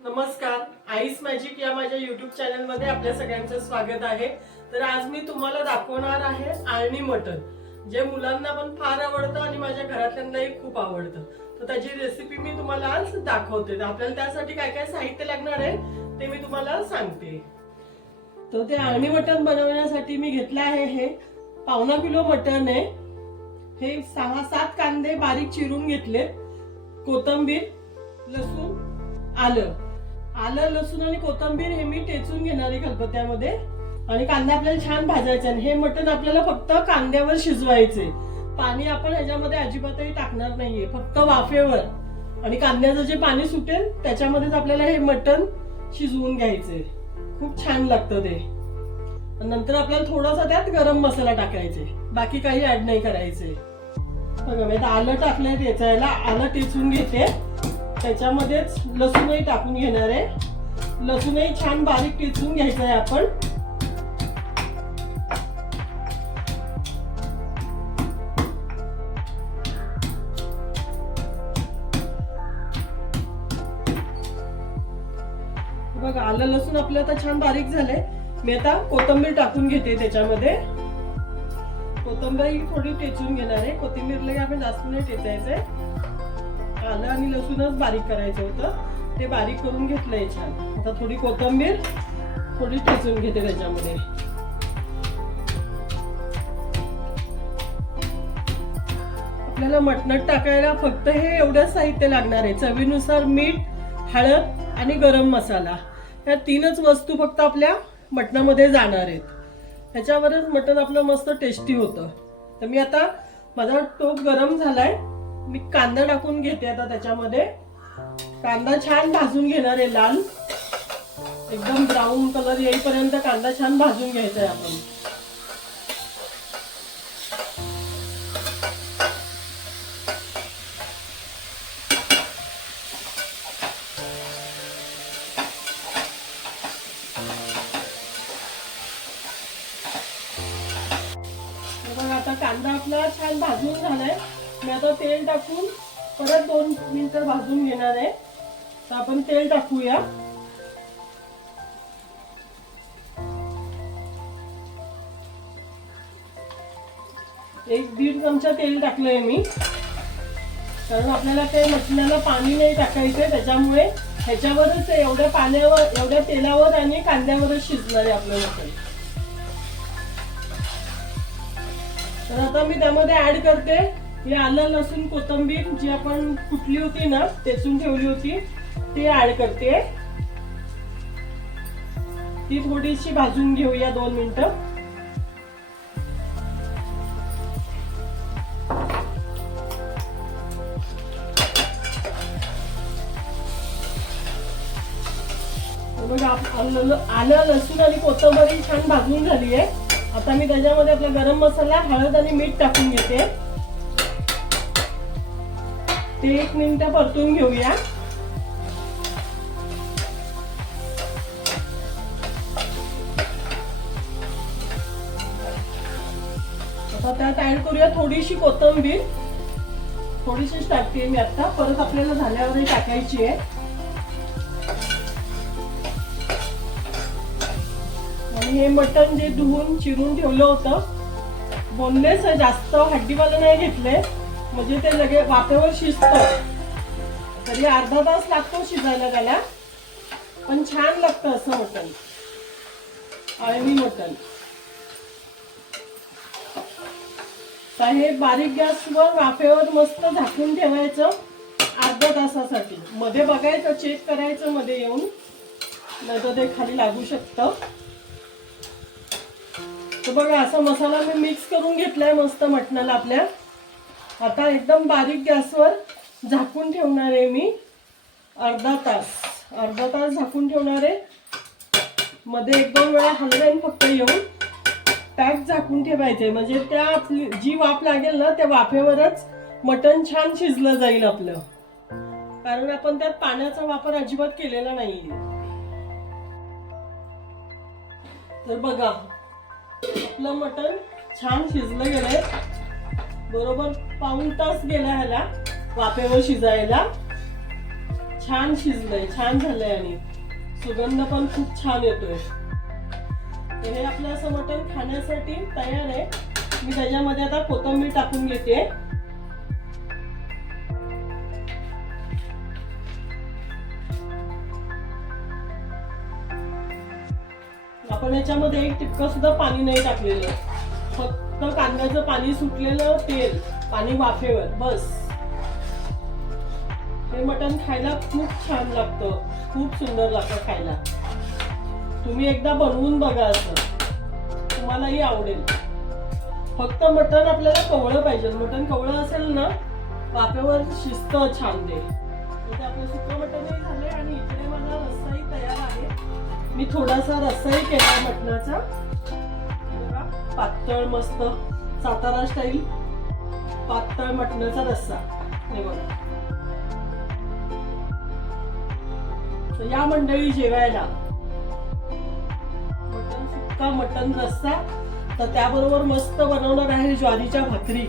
नमस्कार, ice magic या माझ्या YouTube चॅनल मध्ये आपल्या सगळ्यांचं स्वागत आहे। तर आज मी तुम्हाला दाखवणार आहे आळणी मटण, जे मुलांना पण फार आवडतं आणि माझ्या घरातल्यांनाही खूप आवडतं। तर त्याची रेसिपी मी तुम्हाला आज दाखवते। आपल्याला त्यासाठी काय काय साहित्य लागणार आहे ते मी तुम्हाला सांगते। तर ते आळणी मटण बनवण्यासाठी मी घेतलं आहे हे पावणा किलो मटण आहे। हे 6-7 कांदे बारीक चिरून घेतले, कोथिंबीर, लसूण, आलं लसूण आणि कोथिंबीर हे मी टेचून घेणार आहे खलबत्त्यामध्ये। आणि कांदा आपल्याला छान भाजायचा आणि हे मटण आपल्याला फक्त कांद्यावर शिजवायचे। पाणी आपण ह्याच्यामध्ये अजिबातही टाकणार नाहीये, फक्त वाफेवर आणि कांद्याचं जे पाणी सुटेल त्याच्यामध्येच आपल्याला हे मटण शिजवून घ्यायचे। खूप छान लागतं ते। नंतर आपल्याला थोडासा त्यात गरम मसाला टाकायचे, बाकी काही ऍड नाही करायचे। बघा मी आता आलं टाकलंय टेचायला, आलं टेचून घेते, त्याच्यामध्येच लसूणही टाकून घेणार आहे। लसूणही छान बारीक टेचून घ्यायचं आहे आपण। बघा आलं लसूण आपलं आता छान बारीक झालंय। मी आता कोथिंबीर टाकून घेते त्याच्यामध्ये। कोथिंबीर थोडी टेचून घेणार आहे, कोथिंबीरला आपण जास्त नाही टेचायचंय। आलं आणि लसूणच बारीक करायचं होतं, ते बारीक करून घेतलंय छान। आता थोडी कोथिंबीर थोडी टेचून घेते त्याच्यामध्ये। आपल्याला मटणात टाकायला फक्त हे एवढंच साहित्य लागणार आहे। चवीनुसार मीठ, हळद आणि गरम मसाला, या तीनच वस्तू फक्त आपल्या मटणामध्ये जाणार आहेत। ह्याच्यावरच मटण आपलं मस्त टेस्टी होतं। तर मी आता माझा टोप गरम झालाय, मी कांदा टाकून घेते आता त्याच्यामध्ये। कांदा छान भाजून घेणार आहे, लाल एकदम ब्राऊन कलर येईपर्यंत कांदा छान भाजून घ्यायचा आहे आपण। आता कांदा आपला छान भाजून झालाय, मी आता तेल टाकून परत 2 मिनिटं भाजून घेणार आहे। तर आपण तेल टाकूया। 1-1.5 चमचा तेल टाकलंय मी, कारण आपल्याला काही मटणाला पाणी नाही टाकायचंय, त्याच्यामुळे ह्याच्यावरच एवढ्या पाण्यावर, एवढ्या तेलावर आणि कांद्यावरच शिजणार आहे आपलं मटण। तर आता मी त्यामध्ये ऍड करते हे आलं लसूण कोथिंबीर जी आपण कुटली होती ना, टेचून ठेवली होती, ती ऍड करते। ती थोडीशी भाजून घेऊया 2 मिनिटं। आलं लसूण आणि कोथिंबीर छान भाजून झाली आहे। आता मी त्याच्यामध्ये आपला गरम मसाला, हळद आणि मीठ टाकून घेते, ते 1 मिनिट परतून घेऊया। आता त्यात ऍड करूया थोडीशी कोथिंबीर, थोडीशीच टाकते मी आता, परत आपल्याला झाल्यावरही टाकायची आहे। आणि हे मटण जे धुवून चिरून ठेवलं होतं, बोनलेस आहे, जास्त हड्डीवालं नाही घेतले, म्हणजे ते लगेच वाफेवर शिजतं। तरी अर्धा तास लागतो शिजायला त्याला, पण छान लागतं असं मटण, आळणी मटण। हे बारीक गॅसवर वाफेवर मस्त झाकून ठेवायचं अर्ध्या तासासाठी। मध्ये बघायचं, चेक करायचं मध्ये येऊन, नाहीतर ते खाली लागू शकतं। तर बघा असा मसाला मी मिक्स करून घेतलाय मस्त मटणाला आपल्या। आता एकदम बारीक गॅसवर झाकून ठेवणार आहे मी अर्धा तास झाकून ठेवणार आहे। मध्ये 1-2 वेळा हलवेन फक्त येऊन, पॅक झाकून ठेवायचे, म्हणजे त्या जी वाफ लागेल ना, त्या वाफेवरच मटण छान शिजलं जाईल आपलं, कारण आपण त्यात पाण्याचा वापर अजिबात केलेला नाहीये। तर बघा आपलं मटण छान शिजलं गेलंय, बरोबर 1.5 तास गेला ह्याला वाफेवर शिजायला। छान शिजलंय, छान झालंय आणि सुगंध पण खूप छान येतोय. तर हे आपलं असं मटण खाण्यासाठी तयार आहे. मी त्याच्यामध्ये आता कोथिंबीर टाकून घेते. आपण याच्यामध्ये एक टिपका सुद्धा पाणी नाही टाकलेलं, फक्त कांद्याचं पाणी सुटलेलं तेल, पाणी वाफेवर, बस. हे मटण खायला खूप छान लागतं, खूप सुंदर लागतं खायला. तुम्ही एकदा बनवून बघा, असं तुम्हालाही आवडेल. फक्त मटण आपल्याला कवळं पाहिजे. मटण कवळं असेल ना, वाफेवर शिजतं छान ते. इथे आपलं सुकं मटणही झालंय आणि इकडे माझा रस्साही तयार आहे. मी थोडासा रस्साही केला मटणाचा, पातळ मस्त सातारा स्टाईल पातळ मटणाचा रस्सा. हे बघा. तर या मंडळी जेवायला मटण सुक्का, मटण रस्सा, तर त्याबरोबर मस्त बनवणार आहे ज्वारीच्या भाकरी.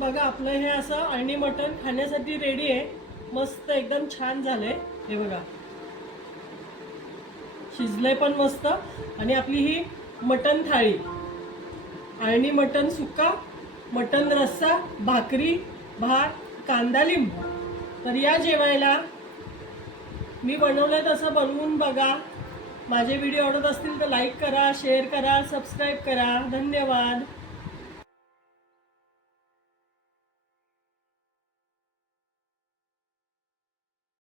बघा, आपलं हे असं अळणी मटण खाण्यासाठी रेडी आहे. मस्त एकदम छान झालंय. हे बघा, शिजलंय पण मस्त. आणि आपली ही मटण थाळी, अळणी मटण सुक्का, मटण रस्सा, भाकरी, भात, कांदा, लिंबू. तर या जेवायला. मी बनवलंय तसं बनवून बघा. माझे व्हिडिओ आवडत असतील तर लाईक करा, शेअर करा, सबस्क्राईब करा. धन्यवाद.